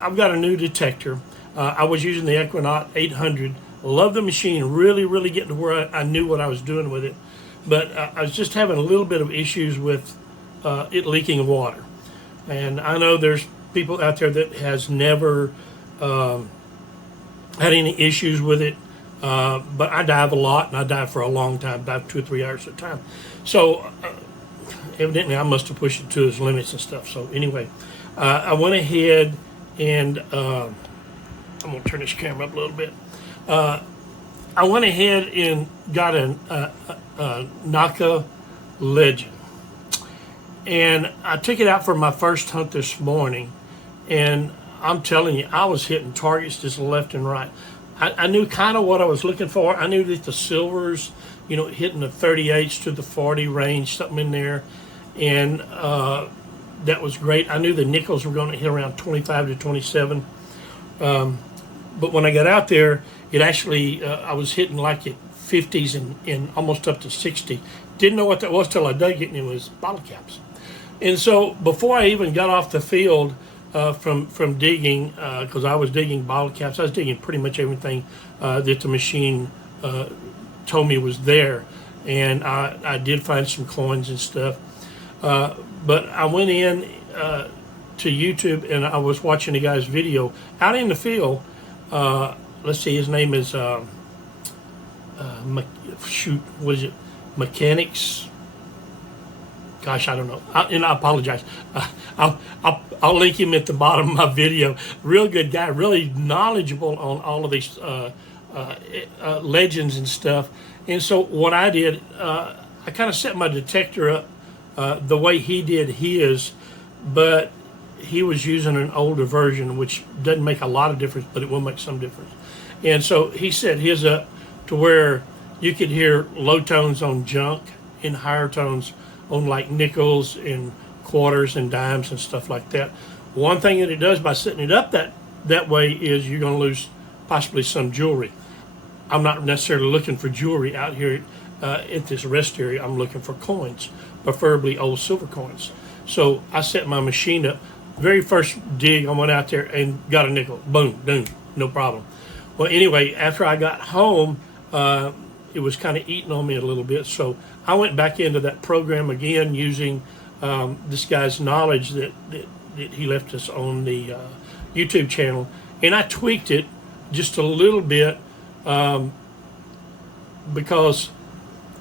I've got a new detector. I was using the Equinox 800. Love the machine, really getting to where I knew what I was doing with it. But I was just having a little bit of issues with it leaking water. And I know there's people out there that has never had any issues with it. But I dive a lot, and I dive for a long time, dive 2 or 3 hours at a time. So evidently I must have pushed it to its limits and stuff. So anyway, I went ahead and I'm going to turn this camera up a little bit. I went ahead and got a Nokta Legend. And I took it out for my first hunt this morning. And I'm telling you, I was hitting targets just left and right. I knew kind of what I was looking for. I knew that the silvers, hitting the 38s to the 40 range, something in there. And that was great. I knew the nickels were going to hit around 25 to 27. But when I got out there, it actually, I was hitting like at 50s and almost up to 60. Didn't know what that was till I dug it, and it was bottle caps. And so before I even got off the field from digging, because I was digging bottle caps, I was digging pretty much everything that the machine told me was there. And I did find some coins and stuff. But I went in to YouTube, and I was watching the guy's video out in the field. Let's see, his name is what is it? Mechanics. Gosh, I don't know. And I apologize. I'll link him at the bottom of my video. Real good guy, really knowledgeable on all of these legends and stuff. And so what I did, I kind of set my detector up the way he did his, but he was using an older version, which doesn't make a lot of difference, but it will make some difference. And so he set his up to where you could hear low tones on junk and higher tones on like nickels and quarters and dimes and stuff like that. One thing that it does by setting it up that way is you're going to lose possibly some jewelry. I'm not necessarily looking for jewelry out here at this rest area. I'm looking for coins, preferably old silver coins. So I set my machine up. Very first dig, I went out there and got a nickel. Boom, boom, no problem. Well, anyway, after I got home, it was kind of eating on me a little bit. So I went back into that program again using this guy's knowledge that he left us on the YouTube channel. And I tweaked it just a little bit because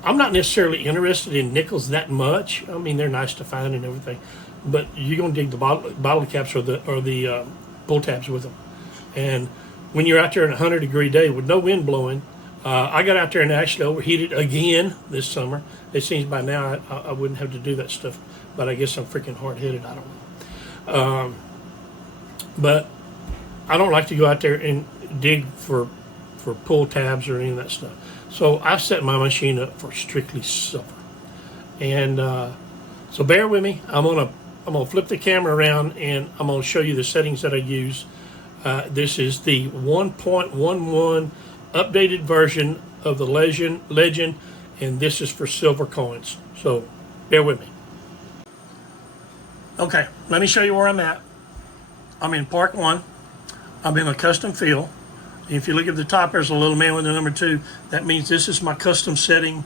I'm not necessarily interested in nickels that much. I mean, they're nice to find and everything. But you're going to dig the bottle caps or the pull tabs with them. And when you're out there in a 100-degree day with no wind blowing, I got out there and actually overheated again this summer. It seems by now I wouldn't have to do that stuff, but I guess I'm freaking hard-headed. I don't know. But I don't like to go out there and dig for pull tabs or any of that stuff. So I set my machine up for strictly silver. And so bear with me. I'm gonna flip the camera around and I'm gonna show you the settings that I use. This is the 1.11 updated version of the Legend, and this is for silver coins. So bear with me. Okay, let me show you where I'm at. I'm in Park 1. I'm in a custom field. If you look at the top, there's a little man with the number 2. That means this is my custom setting.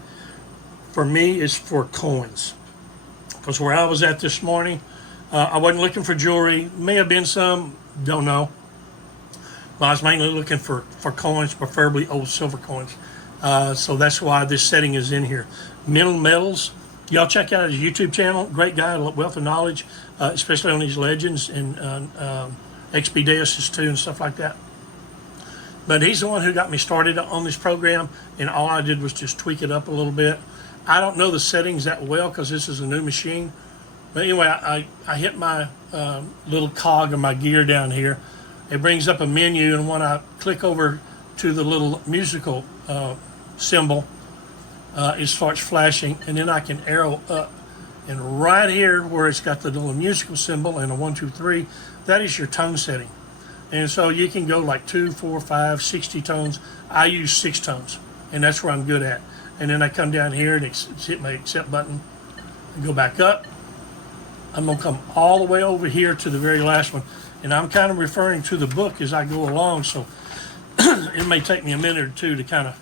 For me, it's for coins. Because where I was at this morning, I wasn't looking for jewelry. May have been some, don't know. But I was mainly looking for coins, preferably old silver coins. So that's why this setting is in here. Mineral Metals. Y'all check out his YouTube channel. Great guy, wealth of knowledge, especially on these legends and XP Deists too and stuff like that. But he's the one who got me started on this program, and all I did was just tweak it up a little bit. I don't know the settings that well because this is a new machine. But anyway, I hit my little cog of my gear down here. It brings up a menu, and when I click over to the little musical symbol, it starts flashing, and then I can arrow up. And right here where it's got the little musical symbol and a 1, 2, 3, that is your tone setting. And so you can go like 2, 4, 5, 60 tones. I use 6 tones, and that's where I'm good at. And then I come down here and hit my accept button and go back up. I'm going to come all the way over here to the very last one. And I'm kind of referring to the book as I go along, so it may take me a minute or two to kind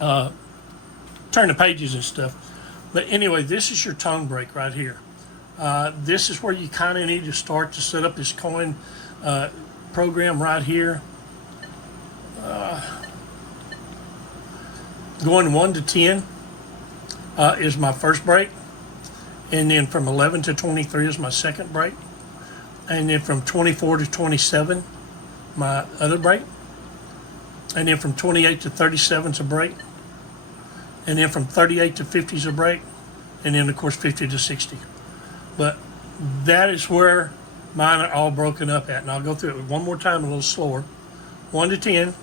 of turn the pages and stuff. But anyway, this is your tone break right here. This is where you kind of need to start to set up this coin program right here. Going 1 to 10 is my first break. And then from 11 to 23 is my second break. And then from 24 to 27, my other break. And then from 28 to 37 is a break. And then from 38 to 50 is a break. And then, of course, 50 to 60. But that is where mine are all broken up at. And I'll go through it one more time a little slower. 1 to 10,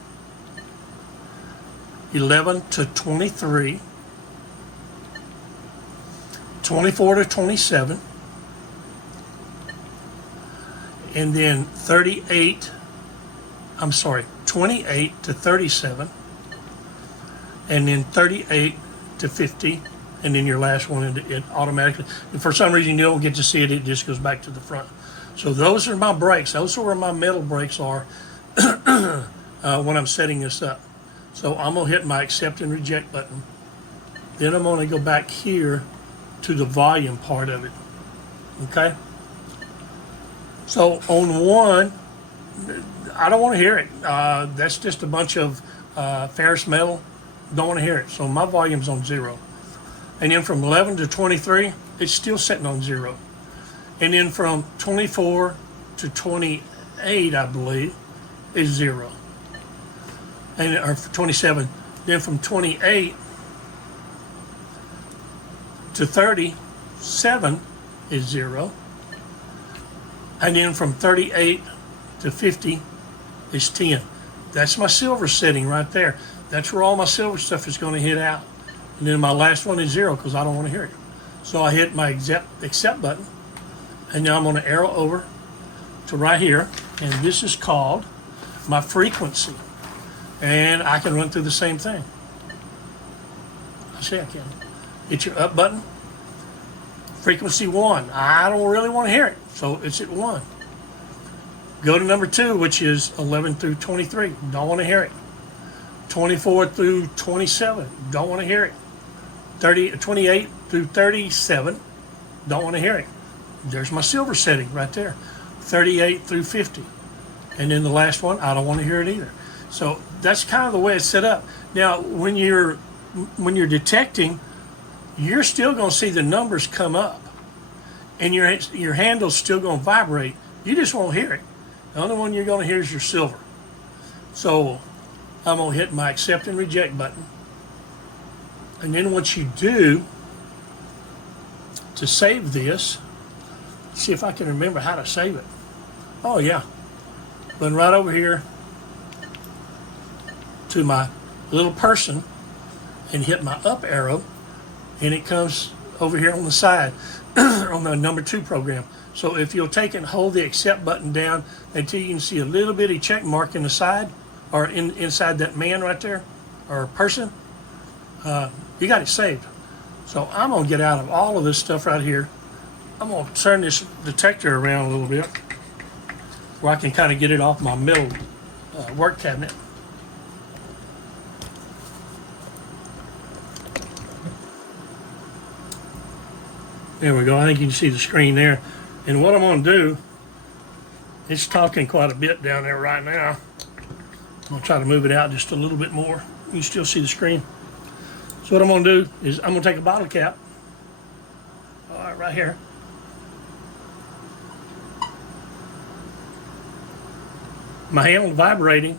11 to 23, 24 to 27, and then 28 to 37, and then 38 to 50, and then your last one, it automatically, and for some reason you don't get to see it, it just goes back to the front. So those are my brakes. Those are where my metal brakes are when I'm setting this up. So I'm going to hit my accept and reject button. Then I'm going to go back here to the volume part of it. Okay? So on 1, I don't want to hear it. That's just a bunch of ferrous metal. Don't want to hear it. So my volume's on 0. And then from 11 to 23, it's still sitting on 0. And then from 24 to 28, I believe, is 0. And or 27. Then from 28 to 37 is 0. And then from 38 to 50 is 10. That's my silver setting right there. That's where all my silver stuff is going to hit out. And then my last one is 0 because I don't want to hear it. So I hit my accept button. And now I'm going to arrow over to right here. And this is called my frequency. And I can run through the same thing. I say I can. Hit your up button. Frequency 1. I don't really want to hear it, so it's at 1. Go to number 2, which is 11 through 23. Don't want to hear it. 24 through 27. Don't want to hear it. 28 through 37. Don't want to hear it. There's my silver setting right there. 38 through 50. And then the last one, I don't want to hear it either. So that's kind of the way it's set up. Now, when you're detecting, you're still going to see the numbers come up, and your handle's still going to vibrate. You just won't hear it. The only one you're going to hear is your silver. So I'm going to hit my accept and reject button. And then what you do to save this, see if I can remember how to save it. Oh yeah, going right over here to my little person and hit my up arrow, and it comes over here on the side on the number 2 program. So if you'll take and hold the accept button down until you can see a little bitty check mark in the side or inside that man right there or person, you got it saved. So I'm going to get out of all of this stuff right here. I'm going to turn this detector around a little bit where I can kind of get it off my middle work cabinet. There we go. I think you can see the screen there. And what I'm going to do, it's talking quite a bit down there right now. I'm going to try to move it out just a little bit more. You can still see the screen. So what I'm going to do is I'm going to take a bottle cap. All right here. My handle vibrating.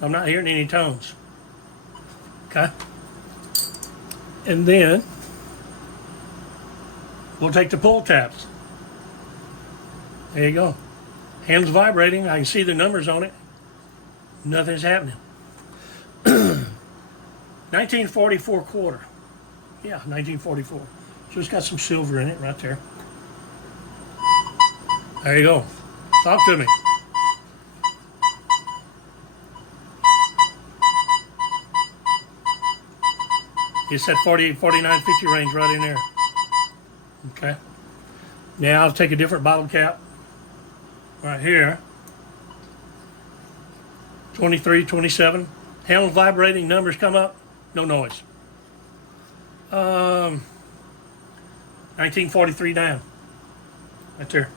I'm not hearing any tones. Okay. And then we'll take the pull tabs. There you go. Hand's vibrating. I can see the numbers on it. Nothing's happening. 1944 quarter. Yeah, 1944. So it's got some silver in it right there. There you go. Talk to me. It's that 48, 49, 50 range right in there. Okay. Now I'll take a different bottle cap. right here. 23, 27. Handle vibrating, numbers come up, no noise. 1943 down. Right there.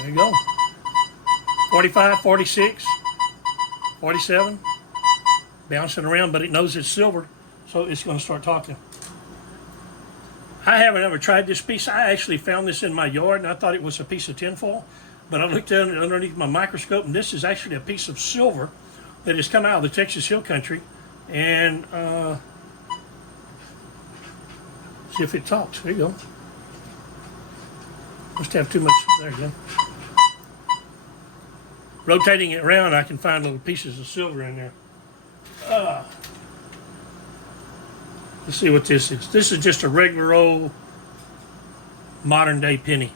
There you go. 45, 46, 47. Bouncing around, but it knows it's silver, so it's going to start talking. I haven't ever tried this piece. I actually found this in my yard, and I thought it was a piece of tinfoil, but I looked at it underneath my microscope, and this is actually a piece of silver that has come out of the Texas Hill Country, and see if it talks. There you go. Must have too much. There you go. Rotating it around, I can find little pieces of silver in there. Let's see what this is. This is just a regular old modern day penny.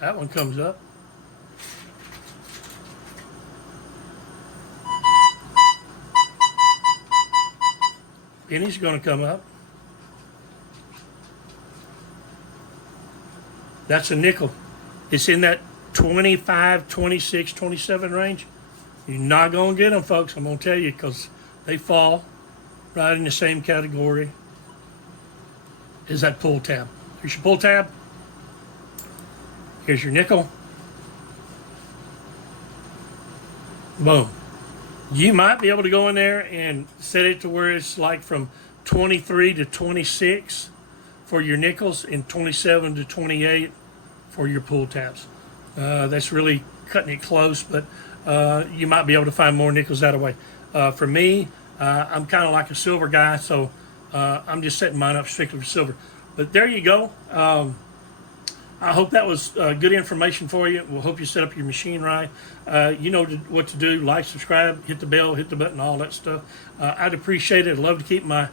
That one comes up. Penny's going to come up. That's a nickel. It's in that 25, 26, 27 range. You're not going to get them, folks. I'm going to tell you, because they fall right in the same category as that pull tab. Here's your pull tab. Here's your nickel. Boom. You might be able to go in there and set it to where it's like from 23 to 26 for your nickels and 27 to 28 for your pull tabs. That's really cutting it close, but you might be able to find more nickels that way. For me, I'm kind of like a silver guy, so I'm just setting mine up strictly for silver. But there you go. I hope that was good information for you. We'll hope you set up your machine right. You know what to do. Like, subscribe, hit the bell, hit the button, all that stuff. I'd appreciate it. I'd love to keep my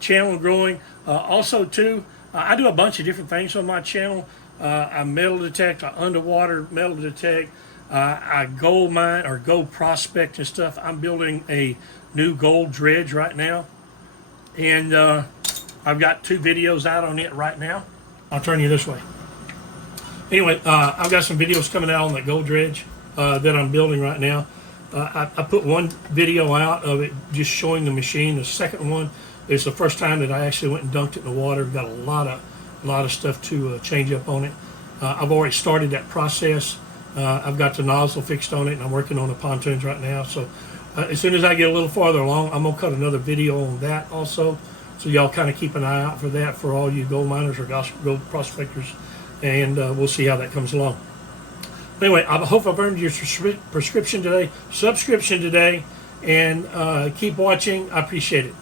channel growing. Also, too, I do a bunch of different things on my channel. I metal detect, I underwater metal detect, I gold mine or gold prospect and stuff. I'm building a new gold dredge right now, and I've got 2 videos out on it right now. I'll turn you this way. Anyway, I've got some videos coming out on that gold dredge that I'm building right now. I put one video out of it just showing the machine. The second one is the first time that I actually went and dunked it in the water. Got a lot of stuff to change up on it. I've already started that process. I've got the nozzle fixed on it, and I'm working on the pontoons right now. So as soon as I get a little farther along, I'm going to cut another video on that also. So y'all kind of keep an eye out for that for all you gold miners or gold prospectors, and we'll see how that comes along. Anyway, I hope I've earned your subscription today, and keep watching. I appreciate it.